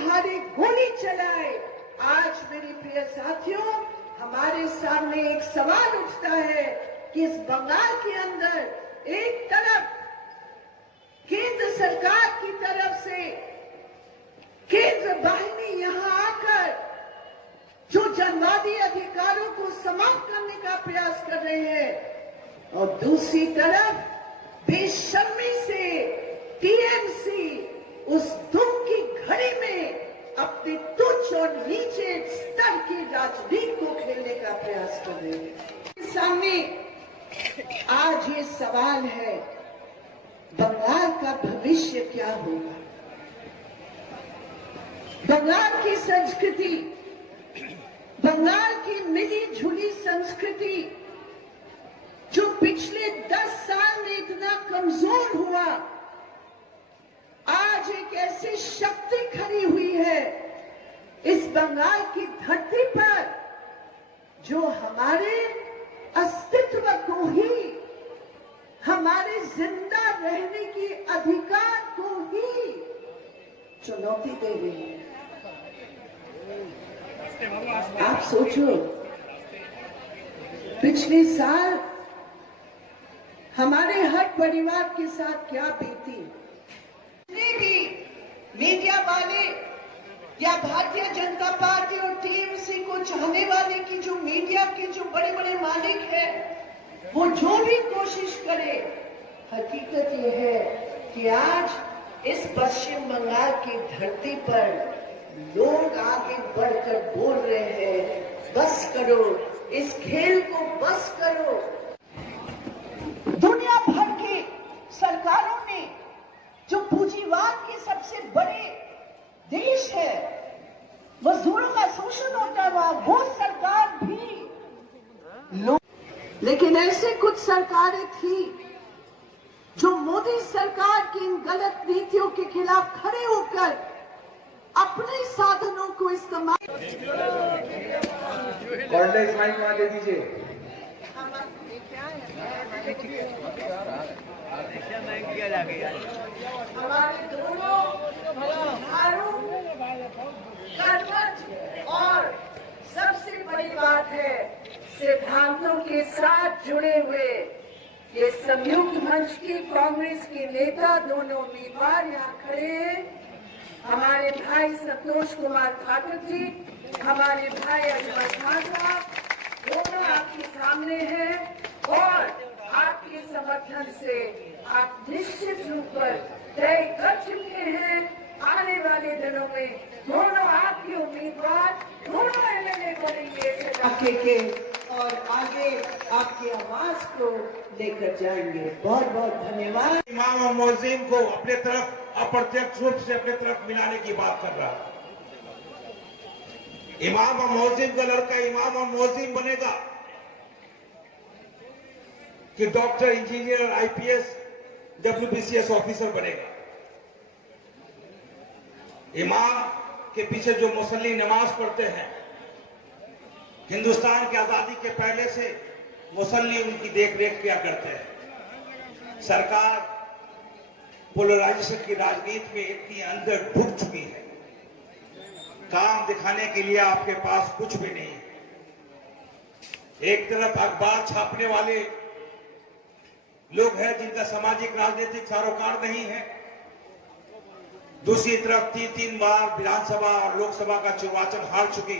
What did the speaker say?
सहारे गोली चलाए। आज मेरे प्रिय साथियों, हमारे सामने एक सवाल उठता है कि इस बंगाल के अंदर एक तरफ केंद्र सरकार की तरफ से केंद्र बाहिनी यहां आकर जो जनवादी अधिकारों को समाप्त करने का प्रयास कर रहे हैं, और दूसरी तरफ बेशर्मी से टीएमसी उस दुख की घड़ी में अपने तुच्छ और नीचे स्तर की राजनीति को खेलने का प्रयास कर रहे हैं। सामने आज ये सवाल है, बंगाल का भविष्य क्या होगा? बंगाल की संस्कृति, बंगाल की मिली जुली संस्कृति जो पिछले 10 साल में इतना कमजोर हुआ, आज एक ऐसी शक्ति खड़ी हुई है इस बंगाल की धरती पर जो हमारे अस्तित्व को ही, हमारे जिंदा रहने की अधिकार को ही चुनौती दे रही है। आप सोचो, पिछले साल हमारे हर परिवार के साथ क्या बीती। भी मीडिया वाले या भारतीय जनता पार्टी और टीएमसी को चाहने वाले की जो मीडिया के जो बड़े बड़े मालिक हैं, वो जो भी कोशिश करे, हकीकत ये है कि आज इस पश्चिम बंगाल की धरती पर लोग आगे बढ़कर बोल रहे हैं, बस करो, इस खेल को बस करो। दुनिया भर की सरकारों ने, जो पूंजीवाद के सबसे बड़े देश है, मजदूरों का शोषण होता हुआ, वो सरकार भी लेकिन ऐसे कुछ सरकारें थी जो मोदी सरकार की इन गलत नीतियों के खिलाफ खड़े होकर अपने साधनों को इस्तेमाल। कॉर्नलेस माइक वहां दे दीजिए। हमारे दोनों और सबसे बड़ी बात है, सिद्धांतों के साथ जुड़े हुए ये संयुक्त मंच की कांग्रेस के नेता, दोनों उम्मीदवार यहाँ खड़े हैं। हमारे भाई संतोष कुमार ठाकुर जी, हमारे भाई अजमल खान साहब, दोनों आपके सामने हैं और आपके समर्थन से आप निश्चित रूप पर तय कर चुके हैं। आने वाले दिनों में दोनों आपके उम्मीदवार, दोनों एमएलए बनेंगे इलाके के और आगे आपकी आवाज को लेकर जाएंगे। बहुत बहुत धन्यवाद। इमाम और मोहसिन को अपने तरफ अप्रत्यक्ष रूप से अपने तरफ मिलाने की बात कर रहा है। इमाम और मोहसिन का लड़का इमाम और मोहसिन बनेगा कि डॉक्टर, इंजीनियर और आईपीएस, डब्ल्यूबीसीएस ऑफिसर बनेगा। इमाम के पीछे जो मुसल्ली नमाज पढ़ते हैं, हिंदुस्तान की आजादी के पहले से मुसल्ली उनकी देखरेख किया करते हैं। सरकार पोलराइजेशन की राजनीति में इतनी अंदर ढुक चुकी है, काम दिखाने के लिए आपके पास कुछ भी नहीं है। एक तरफ अखबार छापने वाले लोग हैं जिनका सामाजिक राजनीतिक सरोकार नहीं है, दूसरी तरफ 3 बार विधानसभा और लोकसभा का निर्वाचन हार चुकी